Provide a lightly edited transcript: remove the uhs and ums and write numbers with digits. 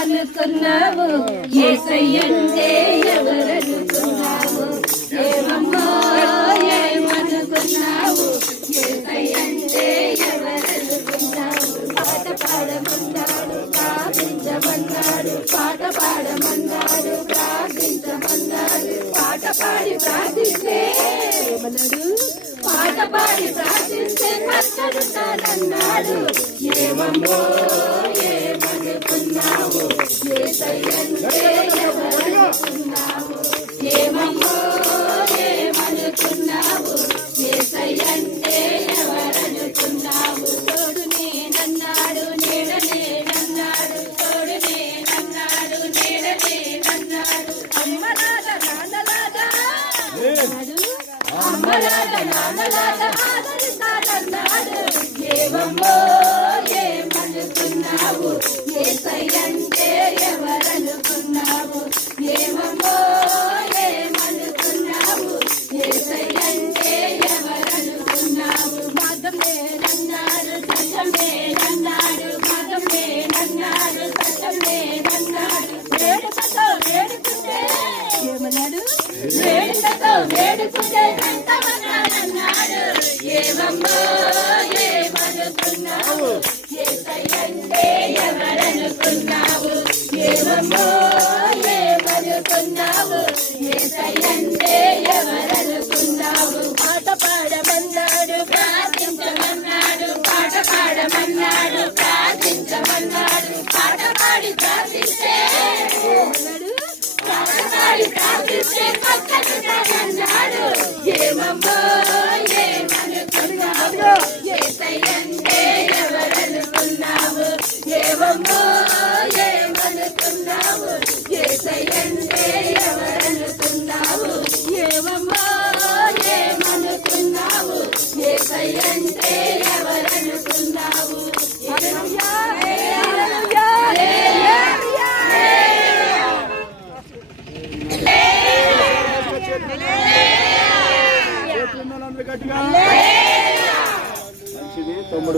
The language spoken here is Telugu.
ఏమనుకున్నావు యేసయ్యంటే ఎవరనుకున్నావు ఏమమ్మో ఏమనుకున్నావు యేసయ్యంటే ఎవరనుకున్నావు పాట పాడమన్నాడు ప్రార్థించమన్నాడు పాట పాడమన్నాడు ప్రార్థించమన్నాడు పాట పాడి ప్రార్థిస్తే పాట పాడి ప్రార్థిస్తే కష్టడుతానన్నాడు ఏమమ్మో ఏమనుకున్నావు యేసయ్యంటే ఎవరనుకున్నావు ఏమమ్మో ఏమనుకున్నావు యేసయ్యంటే ఎవరనుకున్నావు తోడు నేనన్నాడు నీడ నేనన్నాడు తోడు నేనన్నాడు నీడ నేనన్నాడు అమ్మలాగా నాన్నలాగా అమ్మలాగా నాన్నలాగా ఆదరిస్తానన్నాడు ఏమమ్మో ఏమనుకున్నావు యేసయ్యంటే ఎవరను